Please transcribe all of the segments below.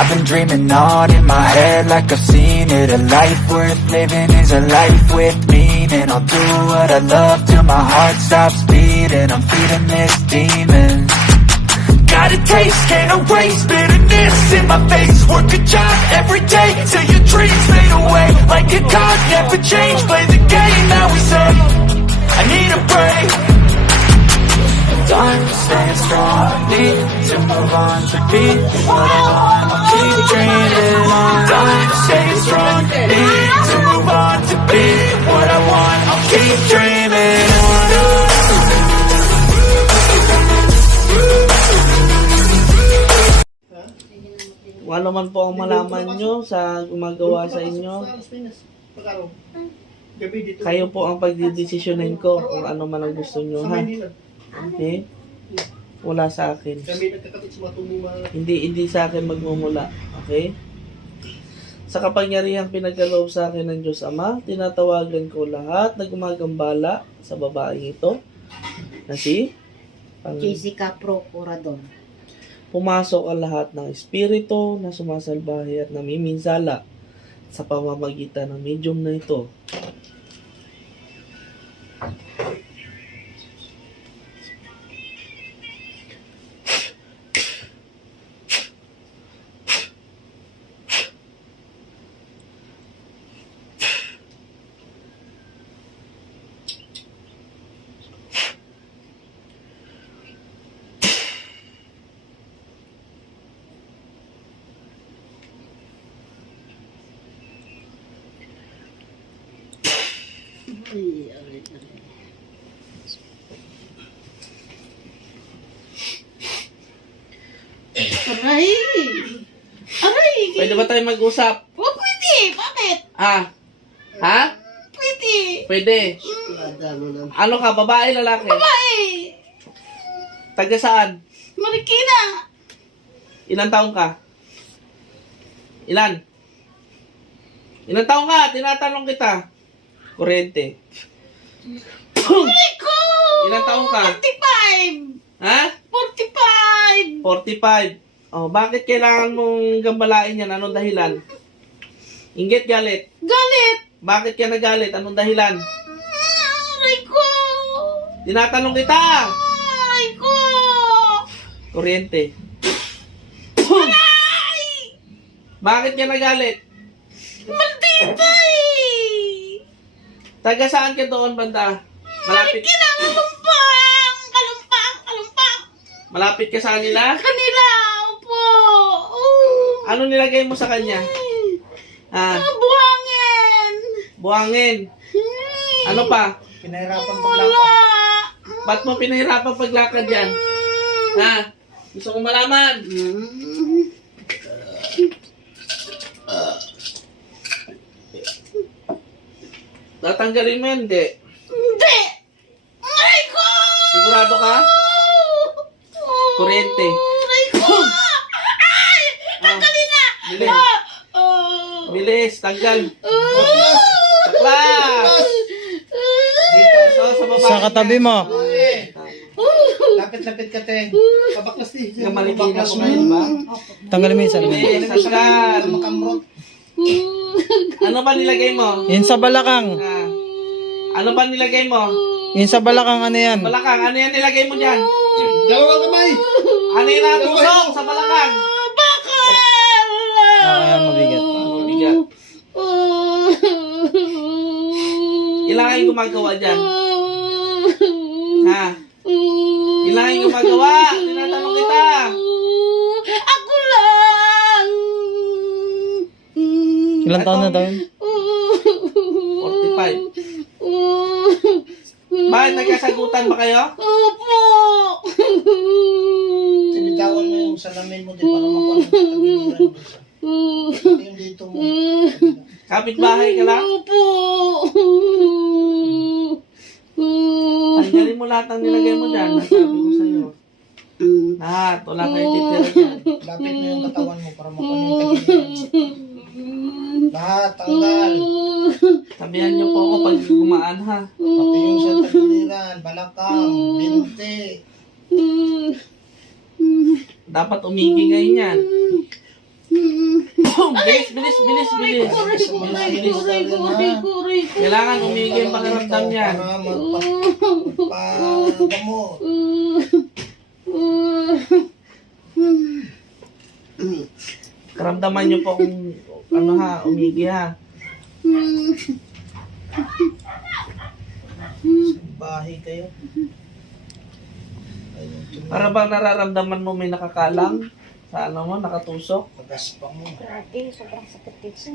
I've been dreaming on in my head like I've seen it. A life worth living is a life with meaning. I'll do what I love till my heart stops beating. I'm feeding this demon. Got a taste, can't erase bitterness in my face. Work a job every day till your dreams fade away. Like a card, never change. Play the game that we say. I need a break. Time staying strong. Need to move on to be what I want. I'll keep dreaming on. Time staying strong. Need to move on to be what I want. I'll keep dreaming on. Kung ano man po ang malaman nyo sa gumagawa sa inyo, kayo po ang pagdidesisyonin ko kung ano man ang gusto nyo, ha? Okay? Wala sa akin. Hindi sa akin magmumula. Okay? Sa kapangyarihang pinagkaloob sa akin ng Diyos Ama, tinatawagan ko lahat na gumagambala sa babaeng ito na si Jessica Procurador. Pumasok ang lahat ng espiritu na sumasalbahe at namiminsala sa pamamagitan ng medium na ito. Aray! Aray! Pwede ba tayo mag-usap? Oh, pwede! Bakit? Ha? Pwede! Pwede. Ano ka, babae, lalaki? Babae! Taga saan? Marikina! Ilang taong ka? Ilan? Ilang taong ka? Tinatanong kita. Kuryente. Aray ko! Ilang taong ka? 45! Ha? 45! 45. Oh, bakit kailangan mong gambalain yan? Anong dahilan? Inggit, galit. Galit! Bakit ka nagalit? Anong dahilan? Aray ko! Tinatanong kita. Aray ko! Kuryente. Aray! Bakit ka nagalit? Maldita eh! Taga saan ka doon, banda? Malapit. Marikina! Kalumpang! Kalumpang! Kalumpang! Malapit ka sa kanila? Kanila! Opo! Oh. Ano nilagay mo sa kanya? Buhangin! Buhangin. Ano pa? Pinahirapan Wala! Ba't mo pinahirapan paglakad yan? Gusto kong malaman. Tatanggalin mo yan, hindi. Hindi! Aray ko! Sigurado ka? Kuryente. Aray ko! Ay! Tanggalin na! Bilis. Bilis, tanggal. Saklas! Sa babae. Sa katabi mo. Lapit-lapit ka, te. Kabaklas di. Yung malikina ko ngayon ba? Tanggalin mo yung sarili. Bilis, tanggal. Makamrot. Ano ba nilagay mo? Yun sa balakang. Ano ba nilagay mo? Yun sa balakang ano yan? Balakang, ano yan nilagay mo dyan? Dalawang kamay. Ano yung natusok sa balakang? Bakal! Kaya mabigat. Bigat. Ilan yung gumagawa dyan? Ilan yung gumagawa? Tinatanong kita. Ako lang! Ilang taon na daw yun? 45. Bakit nagkasagutan ba kayo? Opo! Sinitawan mo yung salamin mo, di para makuha ng tagiliran mo. Pati yung dito mo. Kapit-bahay ka lang? Opo! Tanggalin mo lahat ng nilagay mo dyan. Nasabi ko sa'yo. Lahat. Wala kayo titira dyan. Lapit mo yung katawan mo para makuha yung tagiliran mo. Lahat, tanggal. Sabihan niyo po ako pag gumaan, ha? Pati yung sa tagiliran, balakang, binti. Dapat umigi ngayon yan. Bilis, bilis, bilis, bilis. Kailangan umigay ang pakiramdam niyan. Para magpagamot. Karamdaman niyo po kung ano ha, umigi ha. Bahay kayo. Ayun, Para bang nararamdaman mo may nakakalang sa ano mo, nakatusok? magaspang mo. Grabe, sobrang sakit dito.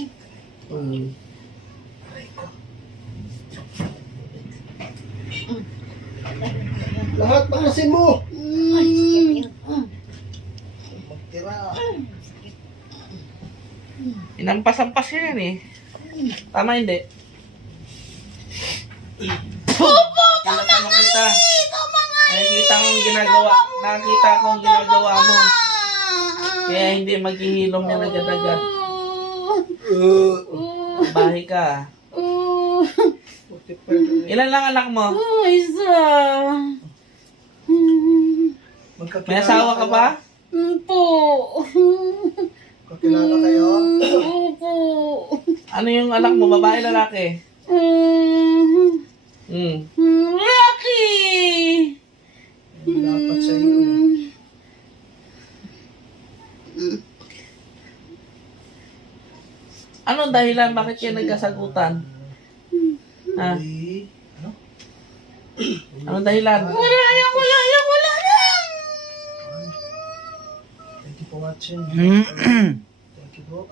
Lahat panasin mo! Ay, sakit. Magtira. Inampas-ampas yan eh. Tama hindi? Nakita mo kita. Nakikita kong ginagawa. Nakita kong ginagawa mo. Kaya hindi maghihilom yan agad-agad. Bahay ka. Ilan lang anak mo? Isa. May asawa ka ba? Po. Kakilala kayo? Opo. Ano yung anak mo? Babae, lalaki? Lucky. Dapat sa iyo eh. Anong dahilan? Bakit kayo nagkasagutan? Ha? Uy, ano? Anong dahilan? Wala lang. Thank you for watching. Thank you po.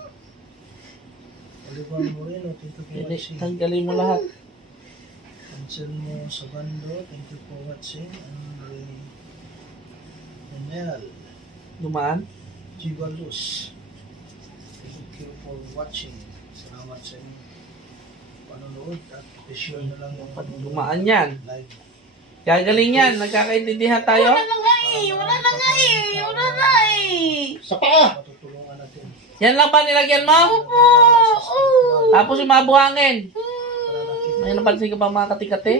Oliver Moreno, thank you for Hindi, watching. tanggalin mo lahat. Cancel mo sa bando, thank you for watching. Andre Daniel, Dumaan? Jivalus, thank you for watching. Salamat sa inyong panonood at share na lang yung Dumaan yan. live. Gagaling yan. Nagkakaintindihan tayo? Wala na nga eh. Sa paa! Matutulungan natin. Yan lang ba nilagyan mo? Tapos yung mga buhangin. Para nakita May napansin ka ba mga kati-kati?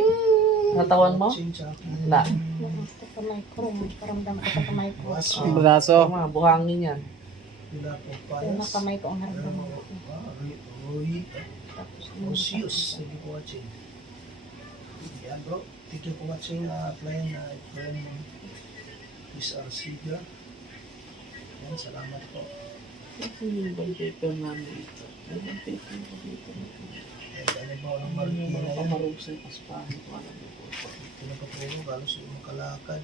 Natawan mo? watching sa akin. Wala. Kamay ko, karamdam ko sa kamay ko. Waso. Braso. Mga buhangin yan. Wala po Yung payas. kamay ko ang naramdaman ko. Roy, Tapos, Osius, thank you for watching. Yan bro, thank you for watching friend Miss Arciga. Yan, salamat po. Ano yung bang paper namin ito? Ano bang paper namin dito? And ano ba ang Marikina Mga yan? pamarusay, paspahan ko. Alam mo po. Pinagpapuro, galos yung makalakad.